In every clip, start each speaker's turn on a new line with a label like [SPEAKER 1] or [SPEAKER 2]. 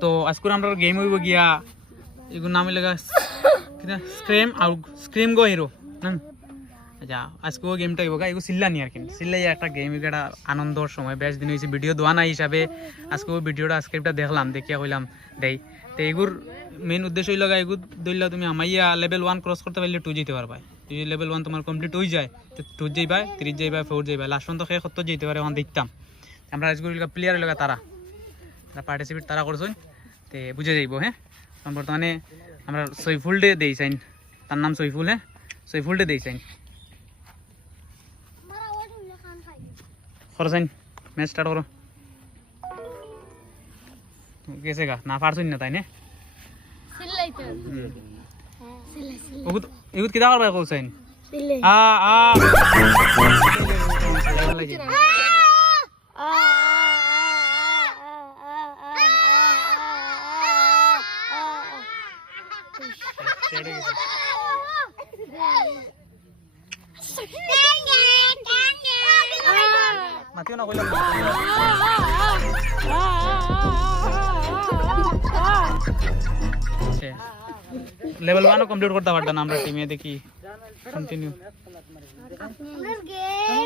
[SPEAKER 1] তো আজকে আমরা গেম হইব গিয়া এগুলো নাম লাগা স্ক্রেম আর স্ক্রিম গো হিরো হুম? আচ্ছা আজকেও গেমটা হইব গা এগুলো সিল্লা নি আর কি। সিল্লাই একটা গেম এটা আনন্দর সময়। বেশ দিন হয়েছে ভিডিও দোয়া নাই হিসাবে। আজকেও ভিডিওটা স্ক্রিপ্টটা দেখলাম, দেখিয়া হইলাম দেই। তো এগুর মেন উদ্দেশ্য হইল গা এগুলো ধরলে তুমি আমাইয়া লেভেল ওয়ান ক্রস করতে পারলে টু যেতে পারবা যদি লেভেল ওয়ান তোমার কমপ্লিট হয়ে যায়, তো টু যাইবা থ্রি যাইবা ফোর যাইবা লাস্ট পর্যন্ত খেয়ে কত যেতে পারে ওখান দেখতাম। আমরা আজকে প্লেয়ার লগা তারা। তারা পার্টিসিপেট তারা করছেন তে বুঝে যাইব হ্যাঁ? কারণ বর্তমানে আমরা সৈফুল ডে দেই চাইন তার নাম সৈফুল হ্যাঁ? সৈফুল ডে দেই চাইন ম্যাচ স্টার্ট করো। গেছে গা না পারছুন না তাই নে? এগুত কিতা করবা কৌ চাইন আ আ মাতিও না কইলাম লেভেল ওয়ানও কমপ্লিট করতে পারতাম না আমরা টিমে দেখি কন্টিনিউ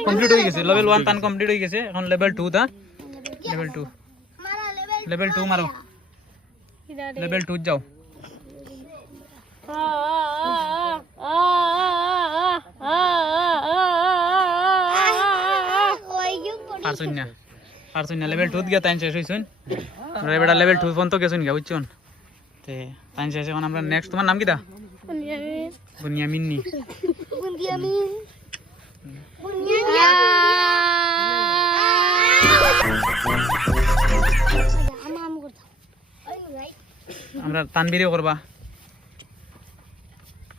[SPEAKER 1] কমপ্লিট হয়ে গেছে লেভেল ওয়ান তান কমপ্লিট হয়ে গেছে এখন লেভেল টু তা লেভেল টু লেভেল টু মারো লেভেল টু যাও পারছুন না পারছুন না লেভেল টুত গিয়া তাইন শেষ হইছুন আমরা এবার লেভেল টু পর্যন্ত গেছুন গিয়া বুঝছুন তে তাইন শেষ এখন আমরা নেক্সট তোমার নাম কিটা বুনিয়ামিন্নি আমরা তানবিরিও করবা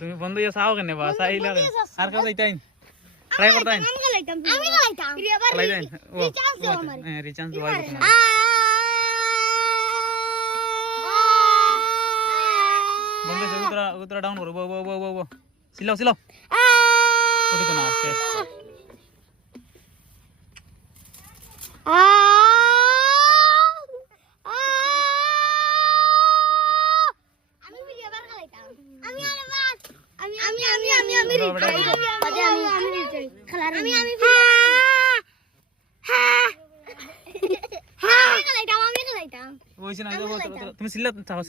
[SPEAKER 1] তুমি বন্ধ ইয়া চাও কেনে বা চাইলা আর কাজ যাইতাইন ট্রাই করতাইন
[SPEAKER 2] আমি গলাইতাম
[SPEAKER 1] চালাইতাইন ও
[SPEAKER 2] দাও আমার।
[SPEAKER 1] হ্যাঁ রিচার্জ তোমার বন্ধ সে উতরা উতরা ডাউন করো বো বো বো বো বো সিলাও সিলাও উঠি তো না শেষ
[SPEAKER 2] আমি ভিডিও বার গলাইতাম আমি আরেবার আমি আমি আমি আমি আমি
[SPEAKER 1] দাও, দাও, দাও।
[SPEAKER 2] আমি আমি আমি খেলার আমি আমি হ্যাঁ আমি গলাইতাম আমি
[SPEAKER 1] ওইছে না যাব তুমি সিলাও থাকো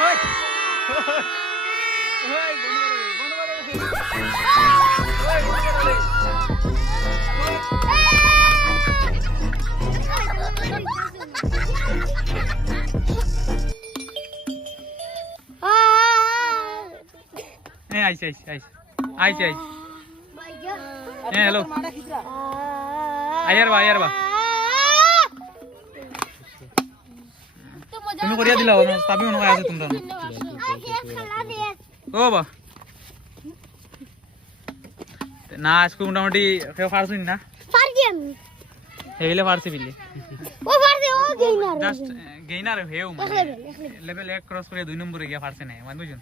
[SPEAKER 1] ওই! বন্ধ হ্যাঁ আইছে আইছে আইছে আইছে আইছে হ্যাঁ হ্যালো আয়ার বা আয়ার বা তুমি করিয়া দিলা সাবি মনে হয় আছে তোমরা ও বা না আজকে মোটামুটি কেউ পারছুন না হেবিলে পারছি বিলি জাস্ট গেইনার হেউ মানে লেভেল এক ক্রস করে দুই নম্বরে গিয়া পারছে না মানে বুঝুন